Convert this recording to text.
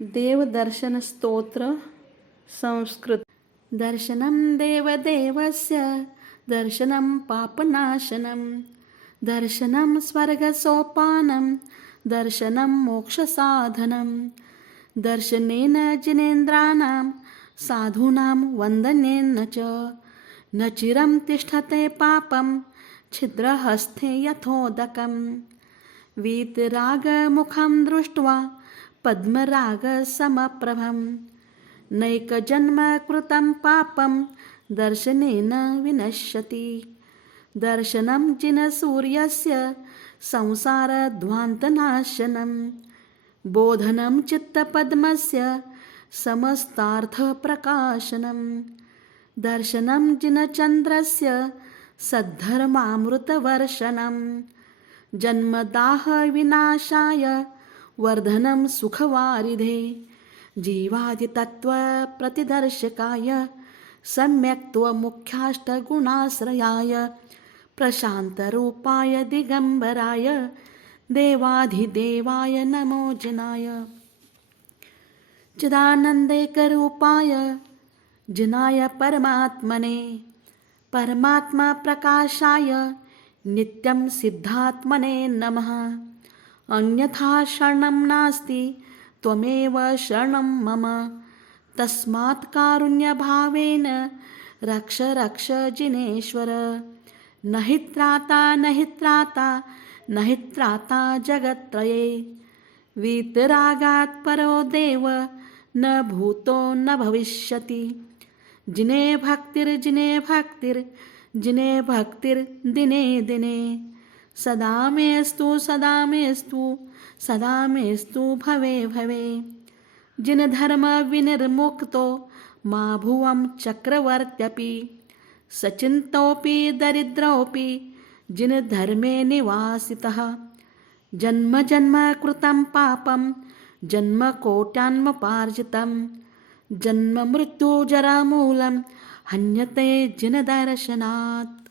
देवदर्शन स्तोत्र संस्कृत. दर्शनं देवदेवस्य दर्शनं पापनाशनं दर्शनं स्वर्गसोपानं दर्शनं मोक्षसाधनं दर्शनेन जिनेन्द्राणां साधूनां वन्दनेन च न चिरं तिष्ठते पापं छिद्रहस्ते यथोदकं वीतरागमुखं दृष्ट्वा पद्मरागसमप्रभं नैकजन्म कृतं पापं दर्शनेन विनश्यति दर्शनं जिनसूर्यस्य संसारध्वान्तनाशनं बोधनं चित्तपद्मस्य समस्तार्थप्रकाशनं दर्शनं जिनचन्द्रस्य सद्धर्मामृतवर्षनं जन्मदाहविनाशाय वर्धनं सुखवारिधे जीवादितत्त्वप्रतिदर्शकाय सम्यक्त्वमुख्याष्टगुणाश्रयाय प्रशान्तरूपाय दिगम्बराय देवाधिदेवाय नमो जिनाय चिदानन्दैकरूपाय जिनाय परमात्मने परमात्मा प्रकाशाय नित्यं सिद्धात्मने नमः अन्यथा शरणं नास्ति त्वमेव शरणं मम तस्मात् कारुण्यभावेन रक्ष रक्ष जिनेश्वर न हि त्राता न हि त्राता न हि त्राता जगत्त्रये वीतरागात् परो देव न भूतो न भविष्यति जिने भक्तिर्दिने दिने सदा मेस्तु सदा मेस्तु भवे भवे जिन धर्म विनिर्मुक्तो मा भुवं चक्रवर्त्यपि सचिन्तोऽपि दरिद्रोऽपि जिन धर्मे निवासितः जन्म जन्म कृतं पापं जन्म कोट्यान्मपार्जितं जन्म मृत्यु जरामूलं हन्यते जिन दर्शनात्.